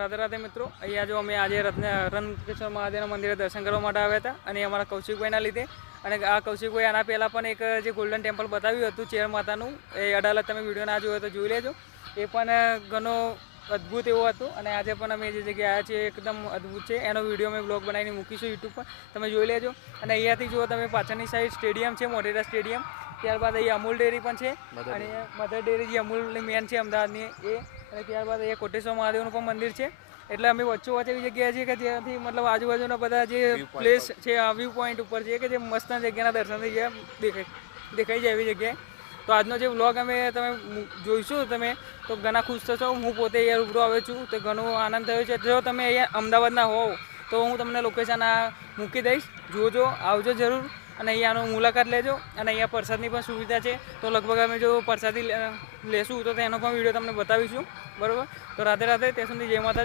રાધે રાધે મિત્રો, અહીંયા જો અમે આજે રણકેશ્વર મહાદેવના મંદિરે દર્શન કરવા માટે આવ્યા હતા અને અમારા કૌશિકભાઈના લીધે. અને આ કૌશિકભાઈ આના પહેલાં પણ એક જે ગોલ્ડન ટેમ્પલ બતાવ્યું હતું ચેર માતાનું, એ અડાલત તમે વિડીયો ના જોયો તો જોઈ લેજો. એ પણ ઘણો અદ્ભુત એવો હતું અને આજે પણ અમે જે જગ્યાએ આવ્યા છીએ એકદમ અદ્ભુત છે. એનો વિડીયો અમે બ્લોગ બનાવીને મૂકીશું યુટ્યુબ પર, તમે જોઈ લેજો. અને અહીંયાથી જુઓ તમે પાછળની સાઈડ સ્ટેડિયમ છે, મોઢેરા સ્ટેડિયમ. ત્યારબાદ અહીંયા અમૂલ ડેરી પણ છે અને મધર ડેરી જે અમૂલની મેન છે અમદાવાદની એ. અને ત્યારબાદ અહીંયા કોટેશ્વર મહાદેવનું પણ મંદિર છે. એટલે અમે વચ્ચોવચ્ચ એવી જગ્યાએ છીએ કે જ્યાંથી મતલબ આજુબાજુના બધા જે પ્લેસ છે, વ્યૂ પોઈન્ટ ઉપર છે કે જે મસ્ત જગ્યાના દર્શન થઈ ગયા દેખાઈ જાય એવી જગ્યાએ. તો આજનો જે વ્લોગ અમે તમે જોઈશું તમે તો ઘણા ખુશ થશો. હું પોતે અહીંયા રૂબરૂ આવ્યો છું તો ઘણો આનંદ થયો છે. જો તમે અહીંયા અમદાવાદના હોવ તો હું તમને લોકેશન આ મૂકી દઈશ, જોજો, આવજો જરૂર અને અહીંયાનો મુલાકાત લેજો. અને અહીંયા પ્રસાદની પણ સુવિધા છે, તો લગભગ અમે જો પ્રસાદી લેશું તો તેનો પણ વિડીયો તમને બતાવીશું. બરાબર, તો રાધે રાધે, ત્યાં સુધી જય માતાજી.